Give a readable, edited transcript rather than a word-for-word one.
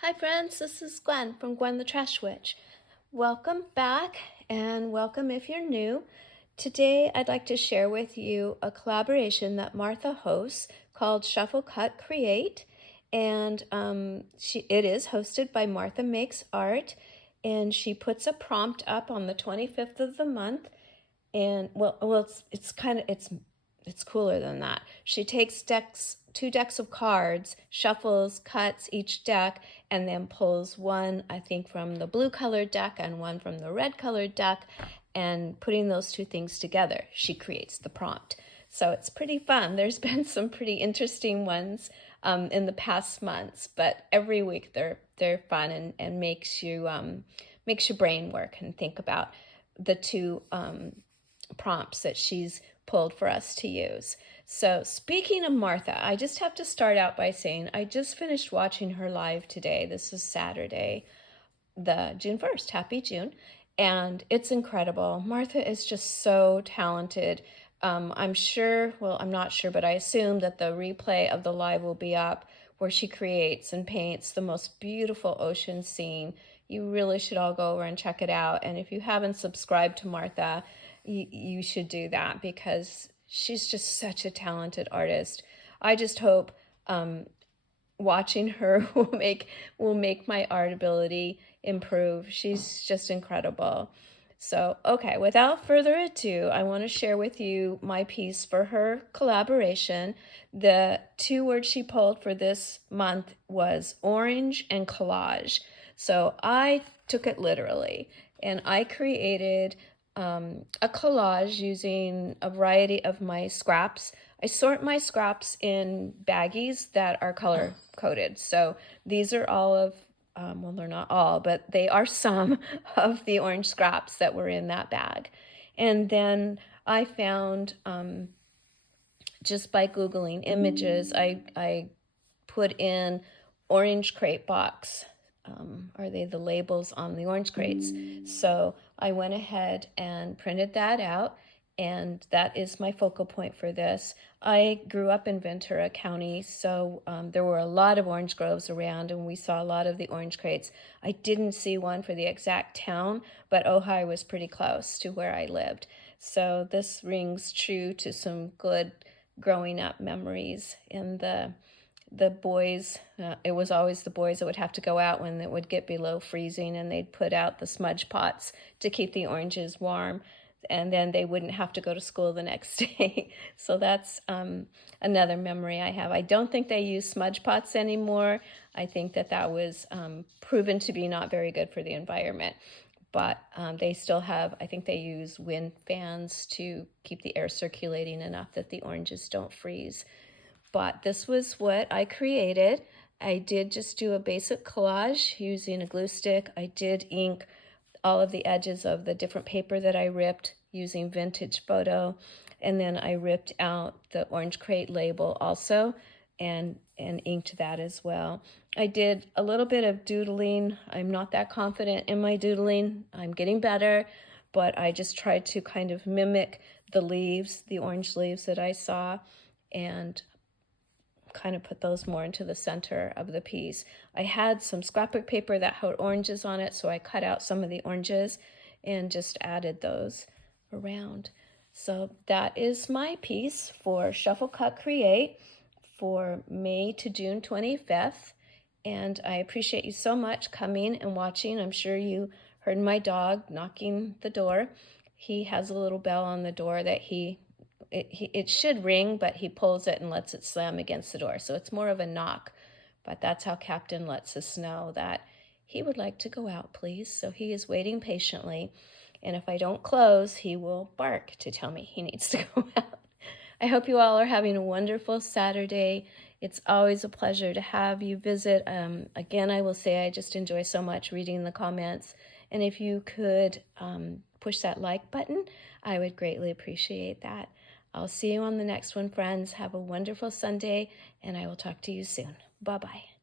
Hi friends, this is Gwen from Gwen the Trash Witch. Welcome back and welcome if you're new. Today I'd like to share with you a collaboration that Martha hosts called Shuffle Cut Create, and it is hosted by Martha Makes Art, and she puts a prompt up on the 25th of the month. And it's cooler than that. She takes two decks of cards, shuffles, cuts each deck, and then pulls one, I think, from the blue colored deck and one from the red colored deck, and putting those two things together, she creates the prompt. So it's pretty fun. There's been some pretty interesting ones in the past months, but every week they're fun and makes your brain work and think about the two prompts that she's pulled for us to use. So speaking of Martha, I just have to start out by saying I just finished watching her live today. This is Saturday, the June 1st. Happy June. And it's incredible. Martha is just so talented. I'm not sure, but I assume that the replay of the live will be up where she creates and paints the most beautiful ocean scene. You really should all go over and check it out. And if you haven't subscribed to Martha, you should do that because she's just such a talented artist. I just hope watching her will make my art ability improve. She's just incredible. So, okay, without further ado, I want to share with you my piece for her collaboration. The two words she pulled for this month was orange and collage. So I took it literally, and I created a collage using a variety of my scraps. I sort my scraps in baggies that are color coded. So these are all of, well, they're not all, but they are some of the orange scraps that were in that bag. And then I found, just by Googling images, I put in orange crate box. Are they the labels on the orange crates? So I went ahead and printed that out, and that is my focal point for this. I grew up in Ventura County, so there were a lot of orange groves around, and we saw a lot of the orange crates. I didn't see one for the exact town, but Ojai was pretty close to where I lived. So this rings true to some good growing up memories. In the boys, it was always the boys that would have to go out when it would get below freezing, and they'd put out the smudge pots to keep the oranges warm, and then they wouldn't have to go to school the next day. So that's another memory I have. I don't think they use smudge pots anymore. I think that was proven to be not very good for the environment. But they still have, I think they use wind fans to keep the air circulating enough that the oranges don't freeze. But this was what I created. I did just do a basic collage using a glue stick. I did ink all of the edges of the different paper that I ripped using vintage photo. And then I ripped out the orange crate label also and inked that as well. I did a little bit of doodling. I'm not that confident in my doodling. I'm getting better, but I just tried to kind of mimic the leaves, the orange leaves that I saw, and kind of put those more into the center of the piece. I had some scrapbook paper that had oranges on it, so I cut out some of the oranges and just added those around. So that is my piece for Shuffle Cut Create for May to June 25th. And I appreciate you so much coming and watching. I'm sure you heard my dog knocking the door. He has a little bell on the door that it should ring, but he pulls it and lets it slam against the door. So it's more of a knock, but that's how Captain lets us know that he would like to go out, please. So he is waiting patiently. And if I don't close, he will bark to tell me he needs to go out. I hope you all are having a wonderful Saturday. It's always a pleasure to have you visit. Again, I will say I just enjoy so much reading the comments. And if you could push that like button, I would greatly appreciate that. I'll see you on the next one, friends. Have a wonderful Sunday, and I will talk to you soon. Bye-bye.